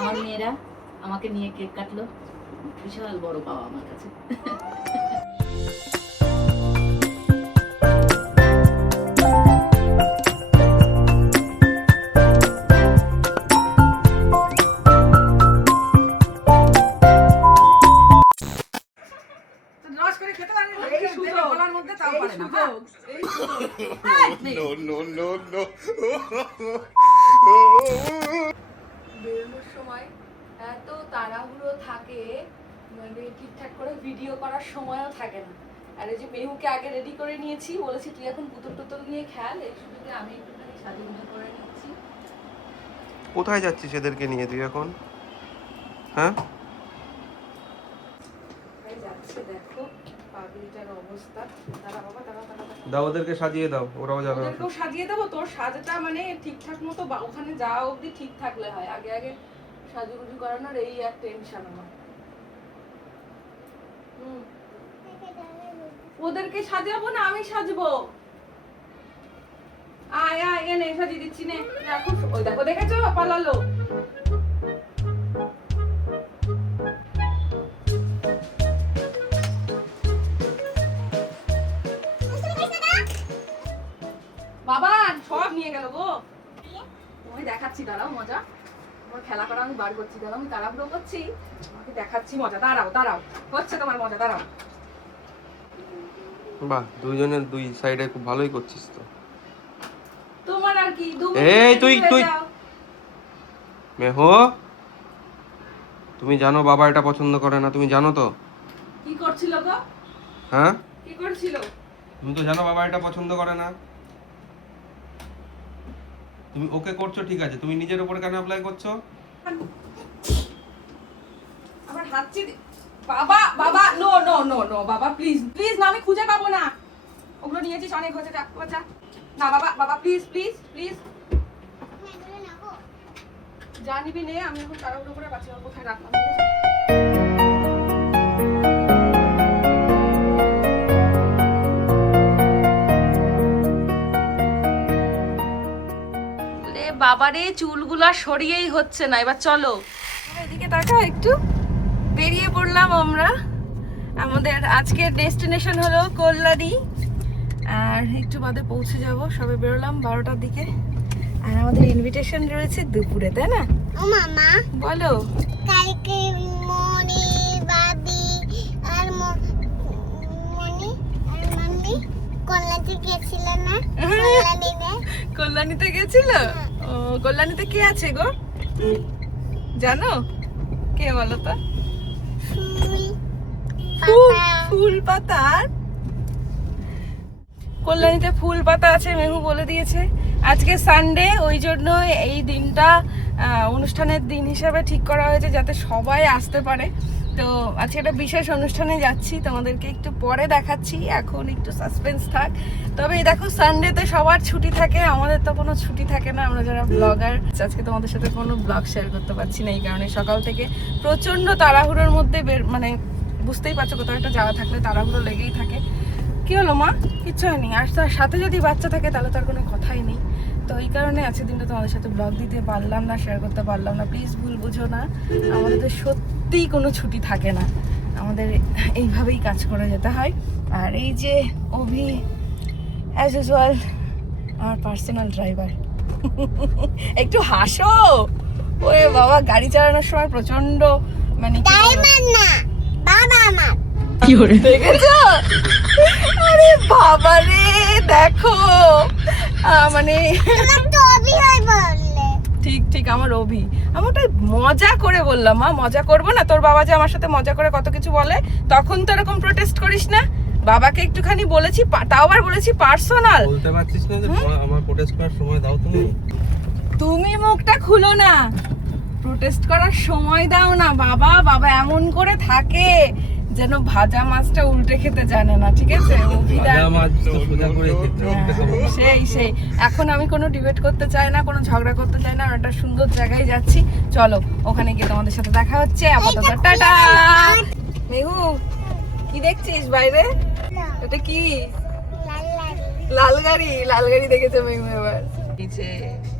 আমার মেয়েরা আমাকে নিয়ে কেক কাটলো, বিশাল বড় পাওয়া আমার কাছে। বেরোনোর সময় এত তাড়াহুড়ো থাকে, মানে ঠিকঠাক করে ভিডিও করার সময়ও থাকে না। আর এই যে মেহুকে আগে রেডি করে নিয়েছি, বলেছি তুই এখন পুতুল টুতুল নিয়ে খেয়াল, এই সুযোগে আমি একটুখানি সাজুগুজু করে নিচ্ছি। কোথায় যাচ্ছিস এদেরকে নিয়ে তুই এখন? হ্যাঁ, যাচ্ছে দেখো পাগলিটার অবস্থা। দাঁড়া বাবা, দাঁড়া দাঁড়া দাঁড়া। দাও ওদেরকে সাজিয়ে দাও, ওরাও যাবে। ওদেরকেও সাজিয়ে দেবো। তোর সাজটা মানে ঠিকঠাক মতো ওখানে যাওয়া অবধি ঠিক থাকলে হয়, আগে আগে সাজুগুজু করানোর এই এক টেনশন আমার। ওদেরকে সাজাবো না, আমি সাজবো। আয় আয়, এনে সাজিয়ে দিচ্ছি নে। দেখো, ওই দেখো, দেখেছো পালালো। বাবা সব নিয়ে গেল গো। আমি দেখাচ্ছি, দাঁড়াও মজা। আমার খেলা করা আমি বার করছি, দাঁড়াও, আমি তাড়াহুড়ো করছি, আমাকে দেখাচ্ছি মজা। দাঁড়াও দাঁড়াও, হচ্ছে তোমার মজা, দাঁড়াও। বাহ, দুইজনের দুই সাইডে খুব ভালোই করছিস তো। তোমার আর কি, এই তুই মেহো, তুমি জানো বাবা এটা পছন্দ করে না, তুমি জানো তো? কি করছিল গো? হ্যাঁ, কি করছিল? তুমি তো জানো বাবা এটা পছন্দ করে না। তুমি ওকে করছো ঠিক আছে, তুমি নিজের উপর কেন অ্যাপ্লাই করছো? আমার হাতছি। বাবা বাবা, নো নো নো নো বাবা, প্লিজ প্লিজ না, আমি খুঁজে পাবো না। ওগুলো নিয়েছিস অনেক হয়েছে, যা যা। না বাবা বাবা, প্লিজ প্লিজ প্লিজ। জানিবি নে, আমি এখন তাড়াহুড়ো করে বাচ্চা কোথায় রাখলাম। বাবারে চুলগুলা সরিয়েই হচ্ছে না, এবার চলো এদিকে তাকাও একটু। বেরিয়ে পড়লাম আমরা। আমাদের আজকের ডেস্টিনেশন হলো কল্যাণী, আর একটু বাদে পৌঁছে যাব। সবে বেরোলাম 12টার দিকে, আর আমাদের ইনভিটেশন রয়েছে দুপুরে, তাই না? ও মামা বলো। কালকে মনি বাবি আর মনি আর মাম্মি কল্যাণীতে গেছিল না? কল্যাণীতে গেছিল? ও, কল্যাণীতে কে আছে গো জানো? কে বলো তো? ফুল পাতা। কল্যাণীতে ফুল পাতা আছে, মেহু বলে দিয়েছে। আজকে সানডে, ওই জন্য এই দিনটা অনুষ্ঠানের দিন হিসাবে ঠিক করা হয়েছে, যাতে সবাই আসতে পারে। তো আজকে একটা বিশেষ অনুষ্ঠানে যাচ্ছি, তোমাদেরকে একটু পরে দেখাচ্ছি, এখন একটু সাসপেন্স থাক। তবে এই দেখো, সানডেতে সবার ছুটি থাকে, আমাদের তো কোনো ছুটি থাকে না, আমরা যারা ব্লগার। আজকে তোমাদের সাথে কোনো ব্লগ শেয়ার করতে পারছি না, এই কারণে সকাল থেকে প্রচণ্ড তাড়াহুড়োর মধ্যে মানে বুঝতেই পারছো, কোথাও একটা যাওয়া থাকলে তাড়াহুড়ো লেগেই থাকে। কি হলো মা? কিচ্ছু হয়নি। আর তার সাথে যদি বাচ্চা থাকে তাহলে তার কোনো কথাই নেই। তো এই কারণে আজকের দিনটা তোমাদের সাথে ব্লগ দিতে পারলাম না, শেয়ার করতে পারলাম না। প্লিজ ভুল বুঝো না, আমাদের সত্যিই কোনো ছুটি থাকে না, আমাদের এইভাবেই কাজ করে যেতে হয়। আর এই যে অভি, অ্যাজ ইউজুয়াল আমার পার্সোনাল ড্রাইভার। একটু হাসো। ওরে বাবা, গাড়ি চালানোর সময় প্রচন্ড মানে ড্রাইভার না, বাবা আমার। কি করে দেখেছো? আরে বাবা রে, দেখো মানে তো অভি হয় বললে। ঠিক ঠিক, আমার অভি। আমার তো মজা করে বললাম, মা মজা করবো না? তোর বাবা যে আমার সাথে মজা করে কত কিছু বলে, তখন তো এরকম প্রোটেস্ট করিস না। বাবাকে একটুখানি বলেছি, তাও আবার বলেছি পার্সোনাল। বলতে পারছিস না যে আমার প্রোটেস্ট করার সময় দাও তুমি? তুমি মুখটা খুলো না, প্রোটেস্ট করার সময় দাও না। বাবা বাবা এমন করে থাকে যেন ভাজা মাছটা উল্টে খেতে জানে না, ঠিক আছে? সেই সেই, এখন আমি কোনো ডিবেট করতে চাই না, কোনো ঝগড়া করতে চাই না, একটা সুন্দর জায়গায় যাচ্ছি। চলো ওখানে গিয়ে তোমাদের সাথে দেখা হচ্ছে। আপাতত টাটা। মেহু, কি দেখছিস বাইরে? এটা কি? লাল লাল লাল গাড়ি দেখেছে মেঘু এবার। নিচে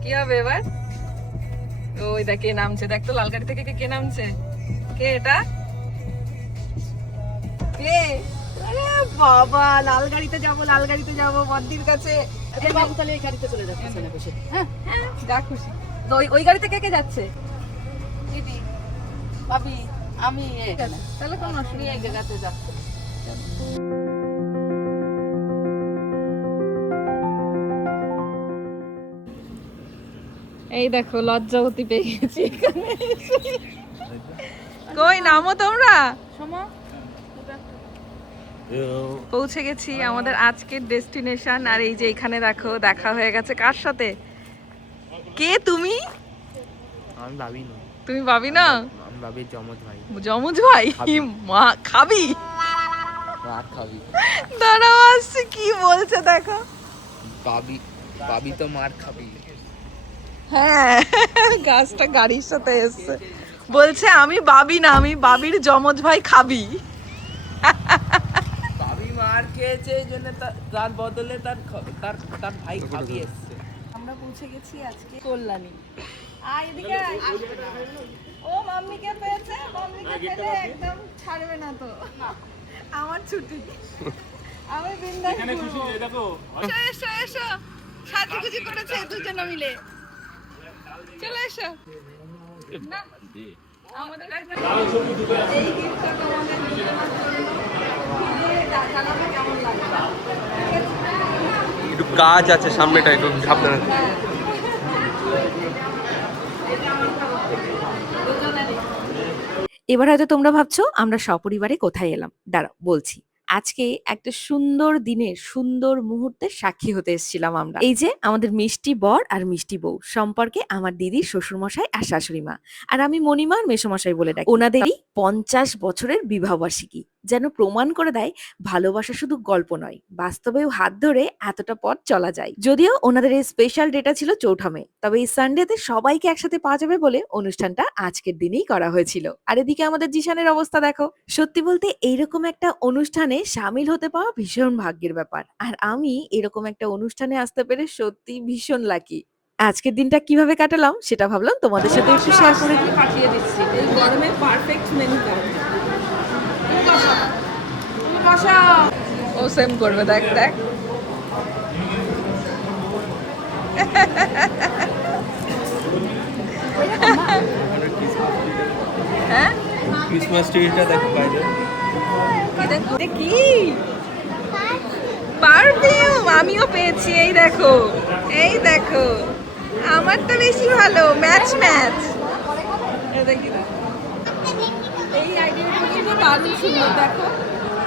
কি হবে এবার? ওই দেখ কে নামছে, দেখ তো লাল গাড়ি থেকে কে নামছে। কে এটা? কে? আরে বাবা, লাল গাড়িতে যাবো বদ্দির কাছে। বাবু তাহলে এই গাড়িতে চলে যাচ্ছে না বসে। হ্যাঁ যা খুশি। তো ওই গাড়িতে কে যাচ্ছে? দিদি ভাবি আমি তাহলে কোন অসুবিধা এই জায়গাতে যাচ্ছে। এই দেখো লজ্জাবতী পেয়ে গেছি এখানে। কই নামো তোমরা? পৌঁছে গেছি আমাদের আজকের ডেস্টিনেশন। আর এই যে এখানে দেখো দেখা হয়ে গেছে কার সাথে? কে তুমি? আমি ভাবি না। তুমি ভাবি না? আমি ভাবি জমজ ভাই। জমজ ভাই? মা খাবি? মার খাবি। দাঁড়াও আসছে, কি বলছে দেখো। ভাবি তো মার খাবি। হ্যাঁ, গাছটা গাড়ির সাথে এসছে, বলছে আমি বাবি না, আমি বাবির জমজ ভাই খাবি। ভাবি মার খেয়েছে এই জন্য তার বদলে তার ভাই খাবি এসছে। আমরা পৌঁছে গেছি আজকে কল্যাণী। আয় এদিকে আয়। ও মাম্মিকে পেয়েছে, মাম্মিকে পেলে একদম ছাড়বে না তো। আমার ছুটি, আমি বিন্দাস ঘুরবো। এসো এসো, সাজুগুজু করেছে দুজনে মিলে, চলে এসো। না আমাদের এই গিফটটা তোমাদের নেওয়ার জন্য জানাবে কেমন লাগবে। একটু কাজ আছে সামনেটা, একটু সাবধানে। এবার হয়তো তোমরা ভাবছো আমরা সপরিবারে কোথায় এলাম। দাঁড়াও বলছি। আজকে একটা সুন্দর দিনের সুন্দর মুহূর্তের সাক্ষী হতে এসেছিলাম আমরা। এই যে আমাদের মিষ্টি বর আর মিষ্টি বউ সম্পর্কে আমার দিদির শ্বশুরমশাই আর শাশুড়ি মা, আর আমি মণিমা আর মেসোমশাই বলে ডাকি। ওনাদেরই 50 বছরের বিবাহবার্ষিকী যেন প্রমাণ করে দেয় ভালোবাসা শুধু গল্প নয়, বাস্তবেও হাত ধরে এতটা পথ চলা যায়। যদিও ওনাদের এই স্পেশাল ডেটা ছিল 4 মে, তবে এই সানডেতে সবাইকে একসাথে পাওয়া যাবে বলে অনুষ্ঠানটা আজকের দিনেই করা হয়েছিল। আর এদিকে আমাদের জিশানের অবস্থা দেখো। সত্যি বলতে এইরকম একটা অনুষ্ঠানে সামিল হতে পাওয়া ভীষণ ভাগ্যের ব্যাপার, আর আমি এরকম একটা অনুষ্ঠানে আসতে পেরে সত্যি ভীষণ লাকি। আজকের দিনটা কিভাবে কাটালাম সেটা ভাবলাম তোমাদের সাথে একটু শেয়ার করে দিই। পাঠিয়ে দিচ্ছি এই গরমে পারফেক্ট মেনু কার্ড। ও সেম করবে, দেখ দেখ। হ্যাঁ ক্রিসমাস ট্রিটা দেখো বাইরে। কি পারফিউম আমিও পেয়েছি। এই দেখো, এই দেখো, আমারটা বেশি ভালো, ম্যাচ ম্যাচ। এই আইডিয়াটা কিন্তু দারুণ সুন্দর। দেখো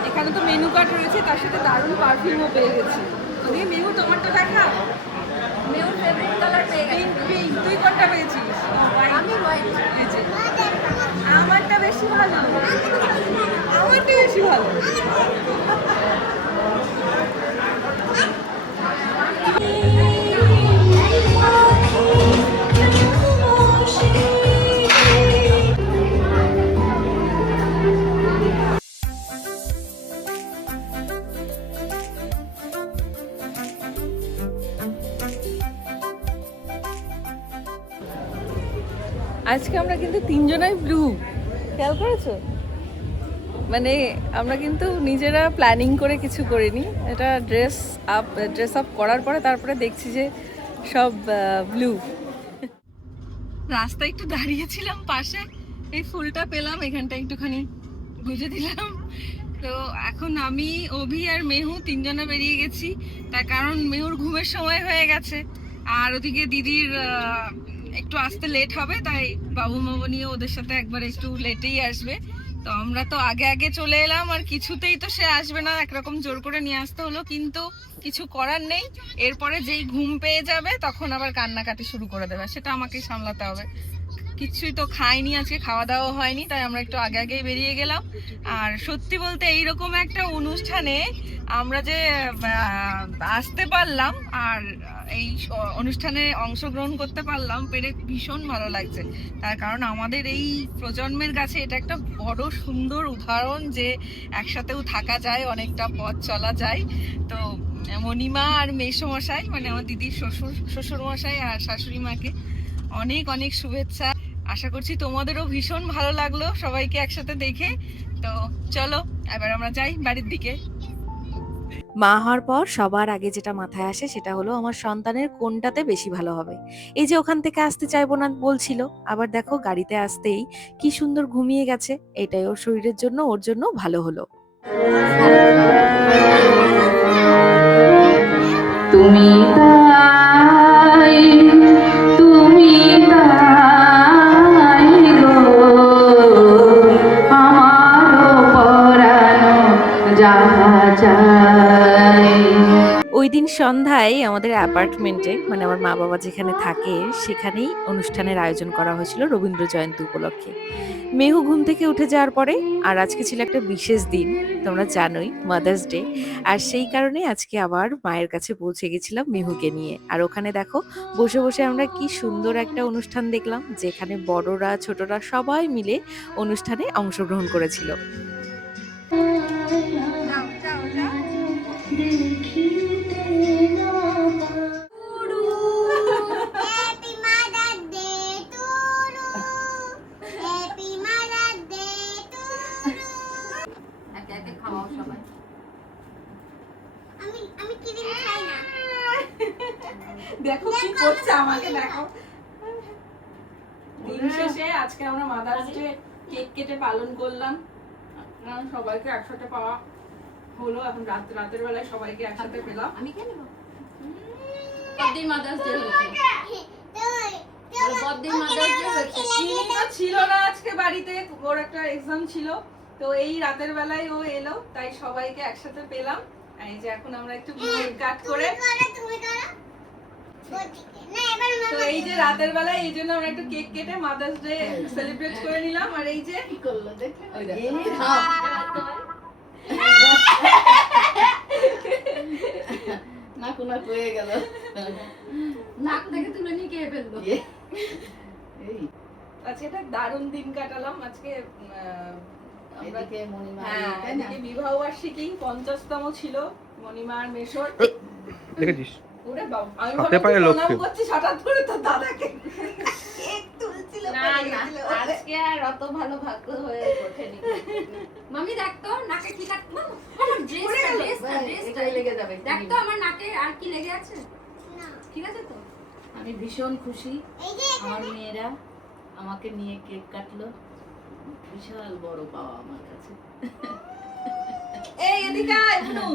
এখানে তো মেনু কার্ড রয়েছে, তার সাথে দারুণ পারফিউমও পেয়ে গেছি। তুমি মেহু তোমারটা দেখা। মেহুর ফেভারিট কালার পেয়ে গেছি। পিঙ্ক। তুই কোনটা পেয়েছিস? আমি হোয়াইট। এই যে আমারটা বেশি ভালো, আমারটা বেশি ভালো। আজকে আমরা কিন্তু তিনজনাই ব্লু, খেয়াল করেছো? মানে আমরা কিন্তু নিজেরা প্ল্যানিং করে কিছু করিনি, এটা ড্রেস আপ করার পরে তারপরে দেখছি যে সব ব্লু। রাস্তায় একটু দাঁড়িয়েছিলাম পাশে, এই ফুলটা পেলাম, এখানটা একটুখানি গুঁজে দিলাম। তো এখন আমি, অভি আর মেহু তিনজনে বেরিয়ে গেছি, তার কারণ মেহুর ঘুমের সময় হয়ে গেছে, আর ওদিকে দিদির একটু আসতে লেট হবে, তাই বাবু মাবু নিয়ে ওদের সাথে একবার একটু লেটেই আসবে। তো আমরা তো আগে আগে চলে এলাম, আর কিছুতেই তো সে আসবে না, একরকম জোর করে নিয়ে আসতে হলো, কিন্তু কিছু করার নেই। এরপরে যেই ঘুম পেয়ে যাবে তখন আবার কান্নাকাটি শুরু করে দেবে, সেটা আমাকেই সামলাতে হবে। কিছুই তো খাইনি আজকে, খাওয়া দাওয়া হয়নি, তাই আমরা একটু আগে আগেই বেরিয়ে গেলাম। আর সত্যি বলতে এইরকম একটা অনুষ্ঠানে আমরা যে আসতে পারলাম আর এই অনুষ্ঠানে অংশগ্রহণ করতে পারলাম পেরে ভীষণ ভালো লাগছে। তার কারণ আমাদের এই প্রজন্মের কাছে এটা একটা বড় সুন্দর উদাহরণ যে একসাথেও থাকা যায়, অনেকটা পথ চলা যায়। তো মণিমা আর মেসোমশাই মানে আমার দিদির শ্বশুর মশাই আর শাশুড়ি মাকে অনেক অনেক শুভেচ্ছা। আশা করছি তোমাদেরও ভীষণ ভালো লাগলো সবাইকে একসাথে দেখে। তো চলো এবার আমরা যাই বাড়ির দিকে। মা হওয়ার পর সবার আগে যেটা মাথায় আসে সেটা হলো আমার সন্তানের কোনটাতে বেশি ভালো হবে। এই যে ওখান থেকে আসতে চাইবো না বলছিল, আবার দেখো গাড়িতে আসতেই কি সুন্দর ঘুমিয়ে গেছে। এটাই ওর শরীরের জন্য, ওর জন্য ভালো হলো। তুমি তাই, তুমি তাই গো, আমারও পরানো যাহা চাই। ওই দিন সন্ধ্যায় আমাদের অ্যাপার্টমেন্টে মানে আমার মা বাবা যেখানে থাকে সেখানেই অনুষ্ঠানের আয়োজন করা হয়েছিল রবীন্দ্র জয়ন্তী উপলক্ষে। মেহু ঘুম থেকে উঠে যাওয়ার পরে, আর আজকে ছিল একটা বিশেষ দিন, তোমরা জানোই মাদার্স ডে, আর সেই কারণে আজকে আবার মায়ের কাছে পৌঁছে গেছিলাম মেহুকে নিয়ে। আর ওখানে দেখো বসে বসে আমরা কি সুন্দর একটা অনুষ্ঠান দেখলাম, যেখানে বড়রা ছোটরা সবাই মিলে অনুষ্ঠানে অংশগ্রহণ করেছিল। Happy Mother's Day to you. Happy Mother's Day to you. একে একে খাওয়াও সবাই। আমি ক্রিম খাই না। দেখো কি করছে আমাকে দেখো। দিন শেষে আজকে আমরা মাদার্স ডে কেক কেটে পালন করলাম। কারণ সবাইকে একসাথে পাওয়া হলো, এখন রাতের বেলায় সবাইকে একসাথে পেলাম। আমি খেয়ে নেবো। বদ্দির মাদার্স ডে হয়েছে। বলো বদ্দির মাদার্স ডে হয়েছে। চিনি তো ছিল না আজকে বাড়িতে, ওর একটা এক্সাম ছিল, তো এই রাতের বেলায় ও এলো, তাই সবাইকে একসাথে পেলাম। এই যে এখন আমরা একটু কেক কাট করে, তুমি করো। না এবার তো এই যে রাতের বেলায় এই জন্য আমরা একটু কেক কেটে মাদার্স ডে সেলিব্রেট করে নিলাম। আর এই যে কি করলো দেখো। ওই দেখো। নাক নাক হয়ে গেল। নাক থেকে তুলে নিয়ে খেয়ে ফেললো। এই আজকে একটা দারুণ দিন কাটালাম আজকে। এদিকে মণিমা হ্যাঁ, তাই না? এদিকে বিবাহ বার্ষিকী 50তম ছিল মণিমা আর মেশোর। দেখেছিস ওরে বাবা, আমি হাতে ভাবলাম পায়ে তুই লক্ষ্মী। প্রণাম করছিস, হঠাৎ করে তো দাদাকে কেক তুলছিল, না পড়ে না গেছিল। আজকে আর অত ভালো ভাগ্য হয়ে ওঠেনি। মামি দেখ তো নাকে কি কাটলো আমার ড্রেসটা এটাই লেগে যাবে। দেখ তো আমার নাকে আর কি লেগে আছে না। ঠিক আছে তো আমি ভীষণ খুশি, এই যে আমার মেয়েরা আমাকে নিয়ে কেক কাটলো। বিশাল বড় পাওয়া আমার কাছে। এই এদিকে আয় বুনু।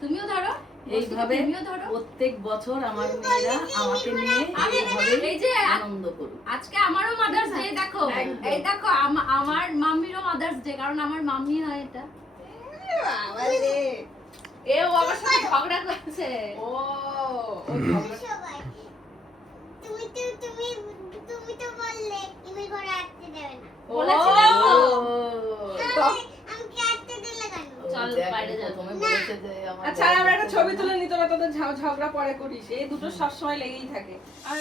তুমিও ধরো এইভাবে তুমিও ধরো প্রত্যেক বছর আমার মেয়েরা আমাকে নিয়ে এইভাবে এই যে আনন্দ করুক। আজকে আমারও মাদার্স ডে দেখো একদম। এই দেখো আমার মাম্মিরও মাদার্স ডে কারণ আমার মাম্মি হয় এটা এ ও আমার সাথে ঝগড়া করছে। ও সবাই তুমি তো বললে তুমি ঘরে আসতে দেবে না। বলেছিলাম তো। আমি কি আসতে দিলে কেন? চল বাইরে যাও, তুমি বলেছে যে আমার আচ্ছা আমরা একটা ছবি তুলে নিতে হবে, তোদের ঝগড়া পরে করিস, এই দুটো সবসময় লেগেই থাকে। আর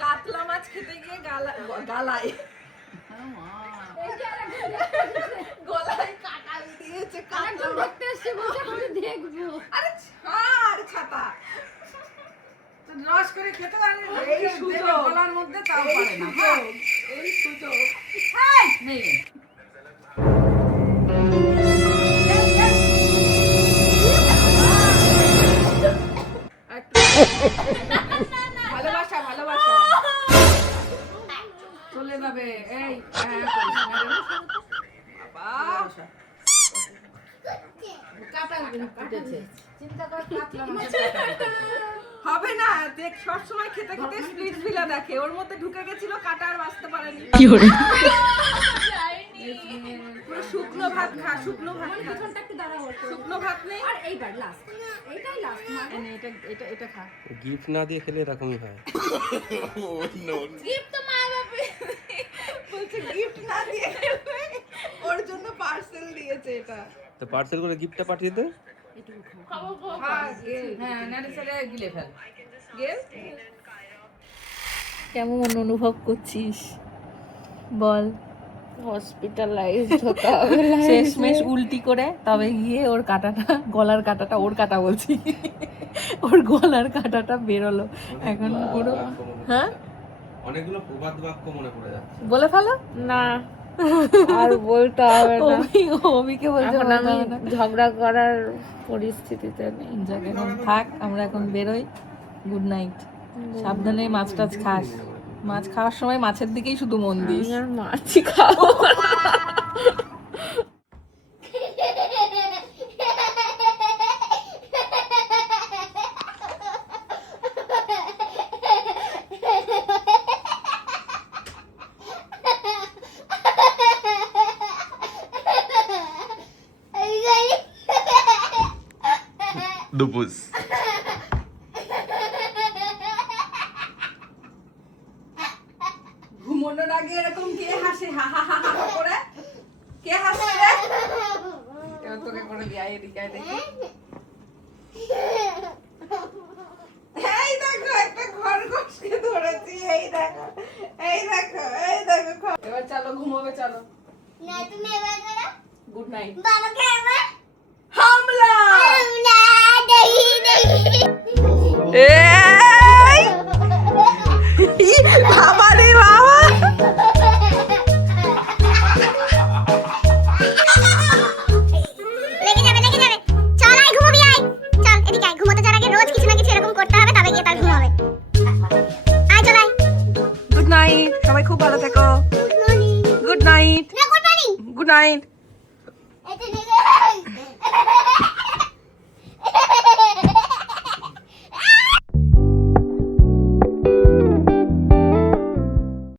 কাতলা মাছ খেতে গিয়ে গালায় গলায় কাটাল দিয়েছে কাতলা মাছ। দেখতে এসে বলছে আমি দেখবো আরে ছাড় ছাতা, রস করে খেতে পারে না। এই সুযোগ গলার মধ্যে তাও পারে না। এই সুযোগ নেই। ভালোবাসা ভালোবাসা চলে যাবে। এই হ্যাঁ করিস না রে। বাবা কাটা ফুটেছে। চিন্তা কর কাতলা মাছ। হবে না, দেখ সবসময় খেতে খেতে স্প্লিট ভিলা দেখে, ওর মধ্যে ঢুকে গেছিল, কাটা আর বাঁচতে পারেনি। পুরো শুকনো ভাত খা, শুকনো ভাত খা। পিছনটা একটু দাঁড়াও শুকনো ভাত নেই। আর এইবার লাস্ট এইটাই লাস্ট এনে এটা এটা এটা খা। গিফট না দিয়ে খেলে এরকমই হয়। গিফট তো মা বাবা বলছে গিফট না দিয়ে খেলবে, ওর জন্য পার্সেল দিয়েছে এটা। তো পার্সেল করে গিফটটা পাঠিয়ে দে। হ্যাঁ গেল, হ্যাঁ নারে চলে গিলে ফেল গেল। কেমন অনুভব করছিস বল? হসপিটালাইজড হতে হবে শেষমেশ উল্টি করে তবে গিয়ে ওর কাঁটাটা, গলার কাঁটাটা, ওর কাঁটা বলছি, ওর গলার কাঁটাটা বেরোলো এখন পুরো। হ্যাঁ অনেকগুলো প্রবাদ বাক্য মনে পড়ে যাচ্ছে। বলে ফেলো না, আর বলতে হবে না। অভিকে বলতে এখন আমি হবে না। ঝগড়া করার পরিস্থিতিতে নেই। যাক, এখন থাক, আমরা এখন বেরোই। Good night. সাবধানে মাছ টাছ খাস। মাছ খাওয়ার সময় মাছের দিকেই শুধু মন দিস। আমি আর মাছই খাবো। দুপুস ঘুমানোর আগে এরকম কে হাসে হা হা হা হা করে? কে হাসে রে? এবার তোকে করে দিয়ে এদিকে আয় দেখি। এই দেখো একটা খরগোশকে ধরেছি, এই দেখো, এই দেখো, এই দেখো। এবার চলো ঘুমোবে, চলো। না তুমি এবার করো গুড নাইট। বাবাকে এবার হামলা! না দেখি দেখি এই আমারে বাবা! লেগে যাবে লেগে যাবে। চল আয় ঘুমাবি আয়। চল এদিকে আয়, ঘুমোতে যাওয়ার আগে রোজ কিছু না কিছু এরকম করতে হবে, তবে গিয়ে তার ঘুম হবে। আয় চল আয়। গুড নাইট, সবাই খুব ভালো থেকো। Good night. না গুড মর্নিং। Good night. এটা নিয়ে